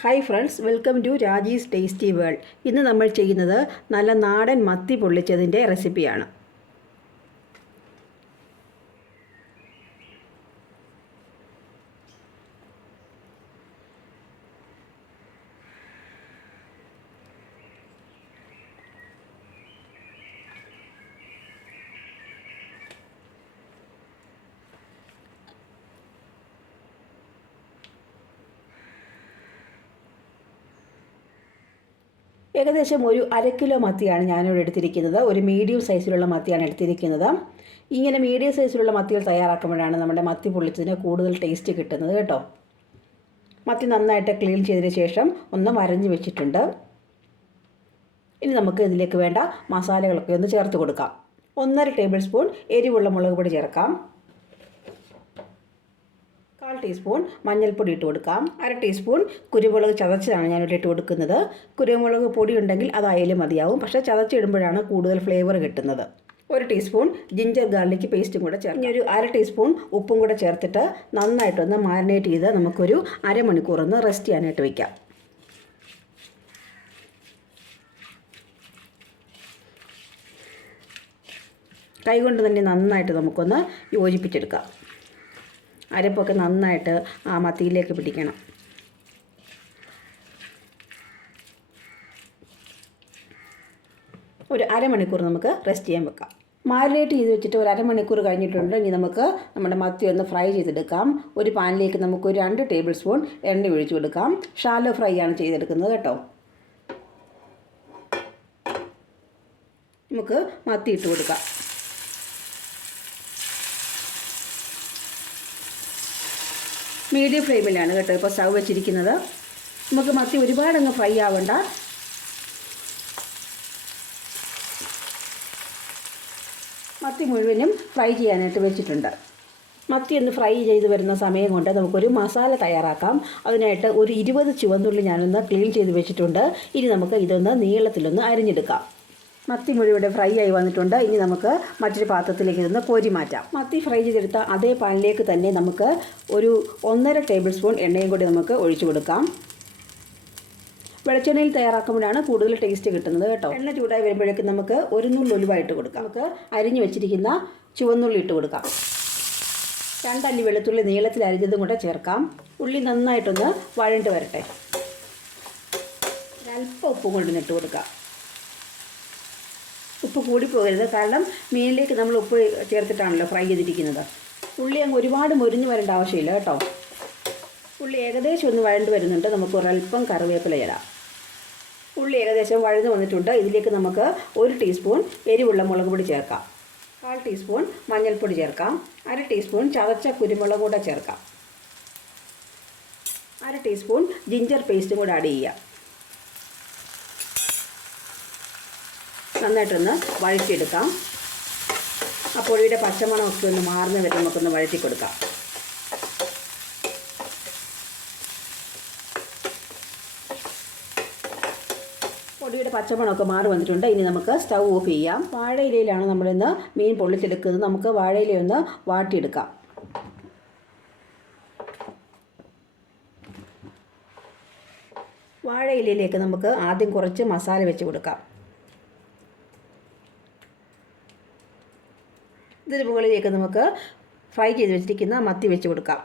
Hi friends welcome to Raji's tasty world ഇന്ന് നമ്മൾ ചെയ്യുന്നത് നല്ല നാടൻ മത്തി പൊള്ളിച്ചതിന്റെ റെസിപ്പിയാണ് ഏകദേശം ഒരു അര കിലോ മത്തിയാണ് ഞാനിവിടെ എടുത്തിരിക്കുന്നത്. ഒരു മീഡിയം സൈസിലുള്ള മത്തിയാണ് എടുത്തിരിക്കുന്നത്. ഇങ്ങനെ മീഡിയം സൈസിലുള്ള മത്തികൾ തയ്യാറാക്കുമ്പോഴാണ് നമ്മുടെ മത്തി പൊള്ളിച്ചതിന് കൂടുതൽ ടേസ്റ്റ് കിട്ടുന്നത് കേട്ടോ. മത്തി നന്നായിട്ട് ക്ലീൻ ചെയ്തതിന് ശേഷം ഒന്ന് വരഞ്ഞ് വെച്ചിട്ടുണ്ട്. ഇനി നമുക്ക് ഇതിലേക്ക് വേണ്ട മസാലകളൊക്കെ ഒന്ന് ചേർത്ത് കൊടുക്കാം. ഒന്നര ടേബിൾ സ്പൂൺ എരിവുള്ള മുളക് പൊടി ചേർക്കാം. കാൽ ടീസ്പൂൺ മഞ്ഞൾപ്പൊടി ഇട്ട് കൊടുക്കാം. അര ടീസ്പൂൺ കുരുമുളക് ചതച്ചതാണ് ഞാനിവിടെ ഇട്ട് കൊടുക്കുന്നത്. കുരുമുളക് പൊടി ഉണ്ടെങ്കിൽ അതായാലും മതിയാവും. പക്ഷേ ചതച്ചിടുമ്പോഴാണ് കൂടുതൽ ഫ്ലേവർ കിട്ടുന്നത്. ഒരു ടീസ്പൂൺ ജിഞ്ചർ ഗാർലിക് പേസ്റ്റും കൂടെ ചേർത്ത് ഒരു അര ടീസ്പൂൺ ഉപ്പും കൂടെ ചേർത്തിട്ട് നന്നായിട്ടൊന്ന് മാരിനേറ്റ് ചെയ്ത് നമുക്കൊരു അരമണിക്കൂർ ഒന്ന് റെസ്റ്റ് ചെയ്യാനായിട്ട് വയ്ക്കാം കൈകൊണ്ട് തന്നെ നന്നായിട്ട് നമുക്കൊന്ന് യോജിപ്പിച്ചെടുക്കാം. അരപ്പൊക്കെ നന്നായിട്ട് ആ മത്തിയിലേക്ക് പിടിക്കണം. ഒരു അരമണിക്കൂർ നമുക്ക് റെസ്റ്റ് ചെയ്യാൻ വെക്കാം. മാരിനേറ്റ് ചെയ്ത് വെച്ചിട്ട് ഒരു അരമണിക്കൂർ കഴിഞ്ഞിട്ടുണ്ട്. ഇനി നമുക്ക് നമ്മുടെ മത്തി ഒന്ന് ഫ്രൈ ചെയ്തെടുക്കാം. ഒരു പാനിലേക്ക് നമുക്ക് ഒരു രണ്ട് ടേബിൾ സ്പൂൺ എണ്ണ ഒഴിച്ചു കൊടുക്കാം. ഷാലോ ഫ്രൈ ആണ് ചെയ്തെടുക്കുന്നത് കേട്ടോ. നമുക്ക് മത്തി ഇട്ട് കൊടുക്കാം. മീഡിയം ഫ്ലെയിമിലാണ് കേട്ടോ ഇപ്പോൾ സ്റ്റൗ വെച്ചിരിക്കുന്നത്. നമുക്ക് മത്തി ഒരുപാടങ്ങ് ഫ്രൈ ആവണ്ട. മത്തി മുഴുവനും ഫ്രൈ ചെയ്യാനായിട്ട് വെച്ചിട്ടുണ്ട്. മത്തി ഒന്ന് ഫ്രൈ ചെയ്ത് വരുന്ന സമയം കൊണ്ട് നമുക്കൊരു മസാല തയ്യാറാക്കാം. അതിനായിട്ട് ഒരു ഇരുപത് ചുവന്നുള്ളി ഞാനൊന്ന് ക്ലീൻ ചെയ്ത് വെച്ചിട്ടുണ്ട്. ഇനി നമുക്ക് ഇതൊന്ന് നീളത്തിലൊന്ന് അരിഞ്ഞെടുക്കാം. മത്തി മുഴുവൻ ഫ്രൈ ആയി വന്നിട്ടുണ്ട്. ഇനി നമുക്ക് മറ്റൊരു പാത്രത്തിലേക്ക് ഇതൊന്ന് കോരി മാറ്റാം. മത്തി ഫ്രൈ ചെയ്തെടുത്ത അതേ പാനിലേക്ക് തന്നെ നമുക്ക് ഒരു ഒന്നര ടേബിൾ സ്പൂൺ എണ്ണയും കൂടി നമുക്ക് ഒഴിച്ചു കൊടുക്കാം. വെളിച്ചെണ്ണയിൽ തയ്യാറാക്കുമ്പോഴാണ് കൂടുതൽ ടേസ്റ്റ് കിട്ടുന്നത് കേട്ടോ. എണ്ണ ചൂടായി വരുമ്പോഴേക്കും നമുക്ക് ഒരു നുള്ളി ഉലുവായിട്ട് കൊടുക്കാം. നമുക്ക് അരിഞ്ഞു വെച്ചിരിക്കുന്ന ചുവന്നുള്ളി ഇട്ട് കൊടുക്കാം. രണ്ടല്ലി വെളുത്തുള്ളി നീളത്തിൽ അരിഞ്ഞതും കൂടെ ചേർക്കാം. ഉള്ളി നന്നായിട്ടൊന്ന് വഴണ്ട് വരട്ടെ. ഒരല്പം ഉപ്പും കൊണ്ടിട്ട് കൊടുക്കാം. ഉപ്പ് കൂടിപ്പോകരുത് കാരണം മീനിലേക്ക് നമ്മൾ ഉപ്പ് ചേർത്തിട്ടാണല്ലോ ഫ്രൈ ചെയ്തിരിക്കുന്നത്. ഉള്ളി അങ്ങ് ഒരുപാട് മുരിഞ്ഞ് വരേണ്ട ആവശ്യമില്ല കേട്ടോ. ഉള്ളി ഏകദേശം ഒന്ന് വഴണ്ട് വരുന്നുണ്ട്. നമുക്ക് ഒരല്പം കറിവേപ്പില ഇടാം. ഉള്ളി ഏകദേശം വഴന്ന് വന്നിട്ടുണ്ട്. ഇതിലേക്ക് നമുക്ക് ഒരു ടീസ്പൂൺ എരിവുള്ള മുളക് പൊടി ചേർക്കാം. കാൽ ടീസ്പൂൺ മഞ്ഞൾപ്പൊടി ചേർക്കാം. അര ടീസ്പൂൺ ചതച്ച കുരുമുളക് കൂടെ ചേർക്കാം. അര ടീസ്പൂൺ ജിഞ്ചർ പേസ്റ്റും കൂടെ ആഡ് ചെയ്യാം നന്നായിട്ടൊന്ന് വഴറ്റിയെടുക്കാം. ആ പൊടിയുടെ പച്ചമണമൊക്കെ ഒന്ന് മാറുന്ന വരെ നമുക്കൊന്ന് വഴറ്റി കൊടുക്കാം പൊടിയുടെ പച്ചമണമൊക്കെ മാറി വന്നിട്ടുണ്ട്. ഇനി നമുക്ക് സ്റ്റൗ ഓഫ് ചെയ്യാം. വാഴയിലയിലാണ് നമ്മളിന്ന് മീൻ പൊള്ളിച്ചെടുക്കുന്നത്. നമുക്ക് വാഴയില ഒന്ന് വാട്ടിയെടുക്കാം. വാഴയിലയിലേക്ക് നമുക്ക് ആദ്യം കുറച്ച് മസാല വെച്ച് കൊടുക്കാം. ഇതിന് മുകളിലേക്ക് നമുക്ക് ഫ്രൈ ചെയ്ത് വെച്ചിരിക്കുന്ന മത്തി വെച്ച് കൊടുക്കാം.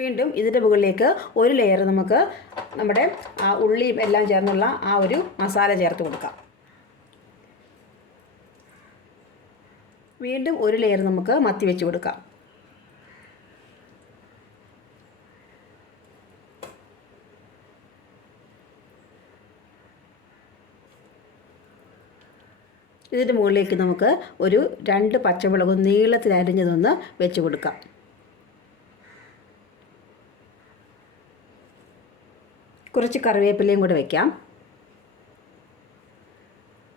വീണ്ടും ഇതിന്റെ മുകളിലേക്ക് ഒരു ലെയർ നമുക്ക് നമ്മുടെ ആ ഉള്ളിയും എല്ലാം ചേർന്നുള്ള ആ ഒരു മസാല ചേർത്ത് കൊടുക്കാം. വീണ്ടും ഒരു ലെയർ നമുക്ക് മത്തി വെച്ച് കൊടുക്കാം. ഇതിന്റെ മുകളിലേക്ക് നമുക്ക് ഒരു രണ്ട് പച്ചമുളകും നീളത്തിൽ അരിഞ്ഞതൊന്ന് വെച്ച് കൊടുക്കാം. കുറച്ച് കറിവേപ്പിലയും കൂടെ വയ്ക്കാം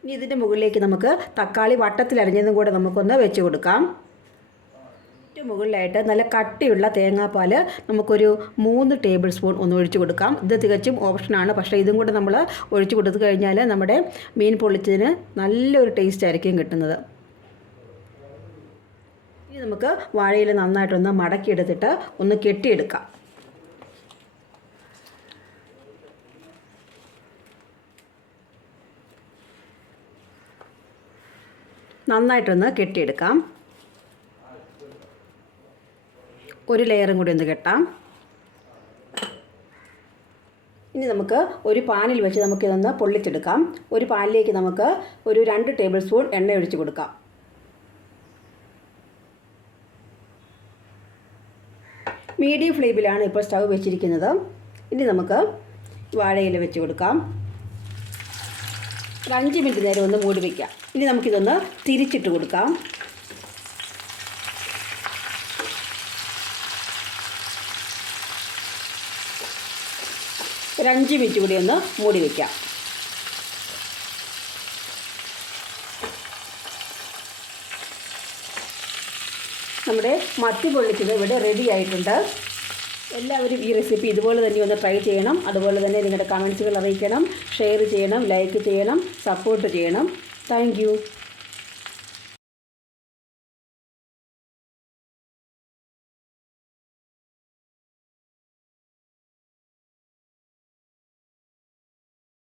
ഇനി ഇതിന്റെ മുകളിലേക്ക് നമുക്ക് തക്കാളി വട്ടത്തിൽ അരിഞ്ഞതും കൂടെ നമുക്കൊന്ന് വെച്ച് കൊടുക്കാം. ഏറ്റവും മുകളിലായിട്ട് നല്ല കട്ടിയുള്ള തേങ്ങാപ്പാൽ നമുക്കൊരു മൂന്ന് ടേബിൾ സ്പൂൺ ഒന്ന് ഒഴിച്ചു കൊടുക്കാം. ഇത് തികച്ചും ഓപ്ഷനാണ് പക്ഷേ ഇതും കൂടെ നമ്മൾ ഒഴിച്ചു കൊടുത്തു കഴിഞ്ഞാൽ നമ്മുടെ മീൻ പൊള്ളിച്ചതിന് നല്ലൊരു ടേസ്റ്റ് ആയിരിക്കും കിട്ടുന്നത്. ഇനി നമുക്ക് വാഴയിൽ നന്നായിട്ടൊന്ന് മടക്കിയെടുത്തിട്ട് ഒന്ന് കെട്ടിയെടുക്കാം. നന്നായിട്ടൊന്ന് കെട്ടിയെടുക്കാം. ഒരു ലെയറും കൂടി ഒന്ന് കെട്ടാം. ഇനി നമുക്ക് ഒരു പാനിൽ വെച്ച് നമുക്കിതൊന്ന് പൊള്ളിച്ചെടുക്കാം. ഒരു പാനിലേക്ക് നമുക്ക് ഒരു രണ്ട് ടേബിൾ സ്പൂൺ എണ്ണ ഒഴിച്ച് കൊടുക്കാം. മീഡിയം ഫ്ലെയിമിലാണ് ഇപ്പോൾ സ്റ്റവ് വെച്ചിരിക്കുന്നത്. ഇനി നമുക്ക് വാഴയില വെച്ച് കൊടുക്കാം. ഒരു അഞ്ച് മിനിറ്റ് നേരം ഒന്ന് മൂടി വയ്ക്കാം ഇനി നമുക്കിതൊന്ന് തിരിച്ചിട്ട് കൊടുക്കാം. ഒരു അഞ്ച് മിനിറ്റ് കൂടി ഒന്ന് മൂടി വയ്ക്കാം നമ്മുടെ മത്തി പൊള്ളിച്ചത് ഇവിടെ റെഡി ആയിട്ടുണ്ട്. എല്ലാവരും ഈ റെസിപ്പി ഇതുപോലെ തന്നെ ഒന്ന് ട്രൈ ചെയ്യണം. അതുപോലെ തന്നെ നിങ്ങളുടെ കമൻസുകൾ അറിയിക്കണം. ഷെയർ ചെയ്യണം ലൈക്ക് ചെയ്യണം സപ്പോർട്ട് ചെയ്യണം. താങ്ക്